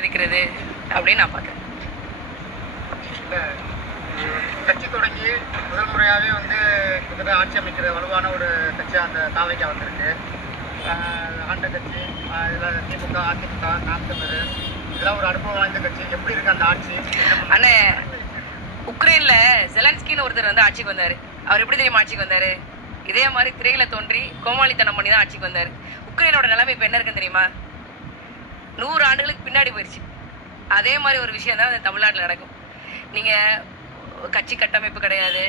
இருக்கிறது அப்படின்னு நான் பார்க்குறேன். கட்சி தொடங்கி முதல் முறையாகவே வந்து கிட்டத்தட்ட ஆட்சி அமைக்கிற வலுவான ஒரு கட்சி அந்த தாவைக்கா வந்திருக்கு. ஆண்ட கட்சி இதில் திமுக, அதிமுக, நாம் தமிழர் இதெல்லாம் ஒரு அனுபவம் வாய்ந்த கட்சி. எப்படி இருக்கு அந்த ஆட்சி? அண்ணே, உக்ரைனில் ஜெலன்ஸ்கின்னு ஒருத்தர் வந்து ஆட்சிக்கு வந்தார். அவர் எப்படி தெரியுமா ஆட்சிக்கு வந்தார்? இதே மாதிரி திரையில தோன்றி கோமாளித்தனம் பண்ணி தான் ஆட்சிக்கு வந்தார். உக்ரைனோட நிலைமை இப்போ என்ன இருக்குன்னு தெரியுமா? 100 ஆண்டுகளுக்கு பின்னாடி போயிடுச்சு. அதே மாதிரி ஒரு விஷயம் தான் தமிழ்நாட்டில் நடக்கும். நீங்கள் கட்சி கட்டமைப்பு கிடையாது,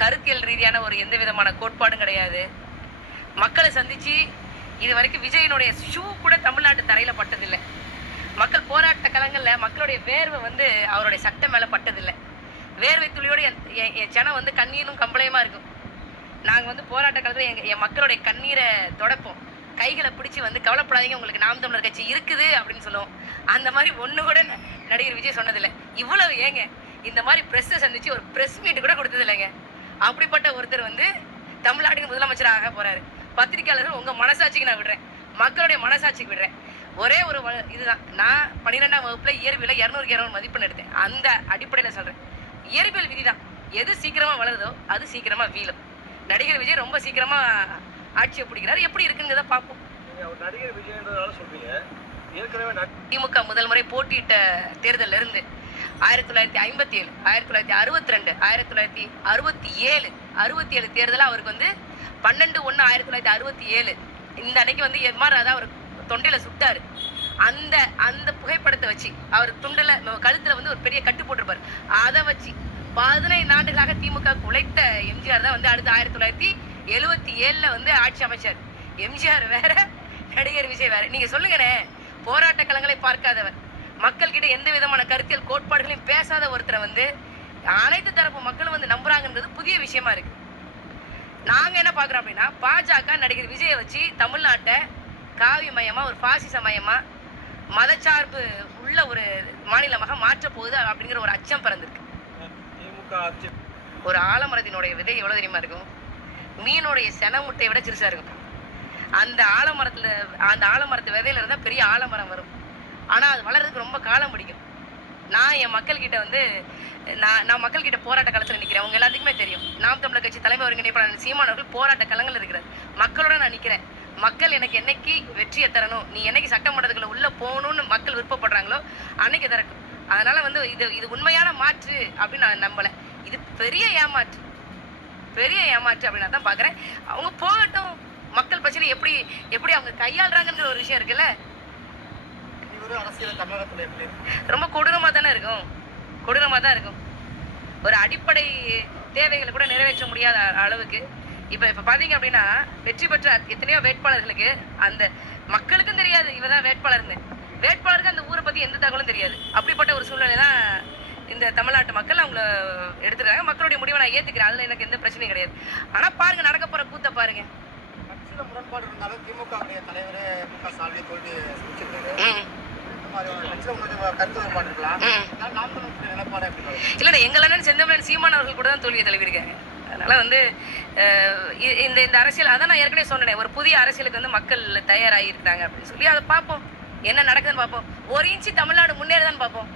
கருத்தியல் ரீதியான ஒரு எந்த விதமான கோட்பாடும் கிடையாது. மக்களை சந்தித்து இது வரைக்கும் விஜயனுடைய ஷூ கூட தமிழ்நாட்டு தரையில் பட்டதில்லை. மக்கள் போராட்ட களங்களில் மக்களுடைய வேர்வை வந்து அவருடைய சட்டை மேலே பட்டதில்லை. வேர்வை துளியோடு என் ஜனம் வந்து கண்ணீரும் கம்பளையுமா இருக்கும். நாங்கள் வந்து போராட்ட காலத்தில் என் மக்களுடைய கண்ணீரை தொடப்போம். கைகளை பிடிச்சி வந்து கவலைப்படாதீங்க, உங்களுக்கு நாம் தமிழர் கட்சி இருக்குது அப்படின்னு சொல்லுவோம். அந்த மாதிரி ஒன்று கூட நடிகர் விஜய் சொன்னதில்லை. இவ்வளவு ஏங்க இந்த மாதிரி ப்ரெஸ்ஸை சந்தித்து ஒரு ப்ரெஸ் மீட்டு கூட கொடுத்ததில்லைங்க. அப்படிப்பட்ட ஒருத்தர் வந்து தமிழ்நாட்டின் முதலமைச்சர் ஆக போகிறாரு. பத்திரிகையாளர்கள் உங்கள் மனசாட்சிக்கு நான் விடுறேன், மக்களுடைய மனசாட்சிக்கு விடுறேன். ஒரே ஒரு இதுதான், நான் 12ஆம் வகுப்பில் இயற்பியலில் 200க்கு 200 மதிப்பெண் எடுத்தேன். அந்த அடிப்படையில் சொல்கிறேன், இயற்பியல் விதி தான், எது சீக்கிரமாக வளருதோ அது சீக்கிரமாக வீழும். நடிகர் விஜய் ரொம்ப சீக்கிரமாக ஆட்சியை பிடிக்கிறார். எப்படி இருக்குங்கிறத பார்ப்போம். நடிகர் விஜயன்றதால சொல்றீங்க, ஏற்கனவே திமுக முதல் முறை போட்டியிட்ட தேர்தலில் இருந்து 1957, 1962, 1967, 67 தேர்தலில் அவருக்கு வந்து 12/1/1967 இந்த அன்னைக்கு வந்து எம்ஆர் ராதா அவர் தொண்டையில் சுட்டார். அந்த புகைப்படத்தை வச்சு அவர் துண்டில் கழுத்தில் வந்து ஒரு பெரிய கட்டு போட்டிருப்பார். அதை வச்சு 15 ஆண்டுகளாக திமுக உழைத்த எம்ஜிஆர் தான் வந்து அடுத்து 1977 வந்து ஆட்சி அமைச்சார். எம்ஜிஆர் வேற, நடிகர் விஜய் வேற. நீங்க சொல்லுங்கண்ணே, போராட்ட களங்களை பார்க்காதவர், மக்கள் கிட்ட எந்த விதமான கருத்தியல் கோட்பாடுகளையும் பேசாத ஒருத்தரை வந்து அனைத்து தரப்பு மக்களும் வந்து நம்புறாங்கன்றது புதிய விஷயமா இருக்கு. நாங்க என்ன பாக்குறோம் அப்படின்னா, பாஜக நடிகர் விஜயை வச்சு தமிழ்நாட்டை காவியமயமா, ஒரு பாசிச மயமா, மதச்சார்பு உள்ள ஒரு மாநிலமாக மாற்ற போகுது அப்படிங்கிற ஒரு அச்சம் பிறந்திருக்கு. ஒரு ஆலமரத்தினுடைய விதை எவ்வளவு தெரியுமா இருக்கும்? மீனுடைய சென முட்டையை விட சிறுசா இருக்கும். அந்த ஆலமரத்து விதையில இருந்தா பெரிய ஆலமரம் வரும். ஆனா அது வளர்றதுக்கு ரொம்ப காலம் பிடிக்கும். நான் என் மக்கள்கிட்ட வந்து நான் மக்கள்கிட்ட போராட்ட களத்தில் நிற்கிறேன். உங்க எல்லாத்துக்குமே தெரியும், நாம் தமிழர் கட்சி தலைமை ஒருங்கிணைப்பாளர் சீமான் அவர்கள் போராட்ட களங்கள் இருக்கிறார். மக்களோட நான் நிற்கிறேன். மக்கள் எனக்கு என்னைக்கு வெற்றியை தரணும், நீ என்னைக்கு சட்டமன்றத்துக்குள்ள உள்ள போகணும்னு மக்கள் விருப்பப்படுறாங்களோ அன்னைக்கு தரக்கும். அதனால வந்து இது உண்மையான மாற்று அப்படின்னு நான் நம்பலை. இது பெரிய ஏமாற்று அப்படின்னு நான் தான் பார்க்குறேன். அவங்க போகட்டும், மக்கள் பிரச்சனை எப்படி அவங்க கையாளுறாங்கன்ற ஒரு விஷயம் இருக்குல்ல. ரொம்ப கொடூரமாக தானே இருக்கும், கொடூரமாக தான் இருக்கும். ஒரு அடிப்படை தேவைகளை கூட நிறைவேற்ற முடியாத அளவுக்கு இப்போ பார்த்தீங்க அப்படின்னா, வெற்றி பெற்ற எத்தனையோ வேட்பாளர்களுக்கு அந்த மக்களுக்கும் தெரியாது இவதான் வேட்பாளர்னு. வேட்பாளருக்கு அந்த ஊரை பற்றி எந்த தகவலும் தெரியாது. அப்படிப்பட்ட ஒரு சூழ்நிலை தான் இந்த தமிழ்நாட்டு மக்கள் அவங்கள எடுத்துக்கிறாங்க. மக்களுடைய முடிவை நான் ஏற்றுக்கிறேன், அதில் எனக்கு எந்த பிரச்சனையும் கிடையாது. ஆனால் பாருங்க, நடக்க போகிற கூத்த பாருங்க. கட்சியில் முரண்பாடு இருந்தாலும் திமுக தலைவர் மு.க. ஸ்டாலின் தோல்வி சந்திச்சிருக்காரு. இல்ல, எங்கள் அண்ணன் செந்தமிழன் சீமான் அவர்கள் கூட தான் தோல்வியை தழுவிருக்காங்க. அதனால வந்து இந்த அரசியல், அதான் நான் ஏற்கனவே சொன்னேன், ஒரு புதிய அரசியலுக்கு வந்து மக்கள் தயாராகிருக்காங்க அப்படின்னு சொல்லி அதை பார்ப்போம், என்ன நடக்குதுன்னு பார்ப்போம். 1 இன்ச்சு தமிழ்நாடு முன்னேறுதான்னு பார்ப்போம்.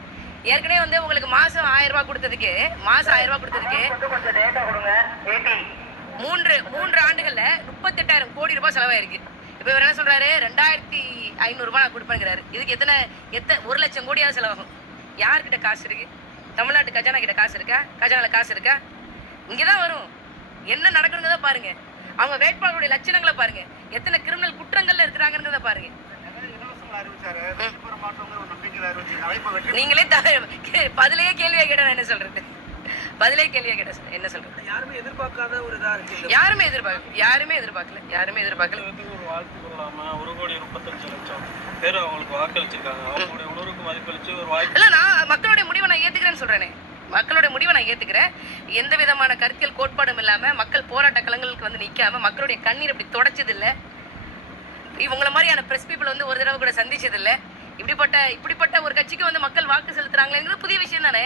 ஏற்கனவே வந்து உங்களுக்கு மாசம் 1000 ரூபாய் கொடுத்ததுக்கு 3 ஆண்டுகள்ல 38,000 கோடி ரூபாய் செலவாயிருக்கு. இப்போ இவர் என்ன சொல்றாரு, 2,500 ரூபாய் நான் கொடுப்பேங்கிறாரு. இதுக்கு எத்தனை 1 லட்சம் கோடியாவது செலவாகும். யார்கிட்ட காசு இருக்கு? தமிழ்நாட்டு கஜானா கிட்ட காசு இருக்கா? கஜானால காசு இருக்கா? இங்கதான் வரும். என்ன நடக்குங்கிறத பாருங்க, அவங்க வேட்பாளருடைய லட்சணங்களை பாருங்க, எத்தனை கிரிமினல் குற்றங்கள்ல இருக்கிறாங்கிறத பாருங்க. நீங்களே பதிலே கேள்வியா கேட்ட என்ன சொல்றது? பதிலே கேள்வியா கேட்ட என்ன சொல்றது? யாருமே எதிர்பார்க்காத ஒரு இதா இருக்கு. யாருமே எதிர்பார்க்கல. ஒரு வாழ்த்து சொல்லலாமா? 1,35,00,000 பேர் அவங்களுக்கு வாக்களிச்சிருக்காங்க. அவங்களுடைய உணர்வுக்கு மதிப்பளிச்சு ஒரு வாய்ப்பு இல்ல, நான் மக்களுடைய முடிவை நான் ஏத்துக்கிறேன்னு சொல்றேனே. மக்களுடைய முடிவை நான் ஏத்துக்கிறேன். எந்த விதமான கருத்தியல் கோட்பாடும் இல்லாம மக்கள் போராட்ட களங்களுக்கு வந்து நிக்காம மக்களுடைய கண்ணீர் அப்படி தொடச்சது இல்லை. இவங்கள மாதிரியான பிரஸ் பீப்புள் வந்து ஒரு தடவை கூட சந்திச்சது இல்லை. இப்படிப்பட்ட ஒரு கட்சிக்கு வந்து மக்கள் வாக்கு செலுத்துறாங்களேங்கிறது புதிய விஷயம் தானே.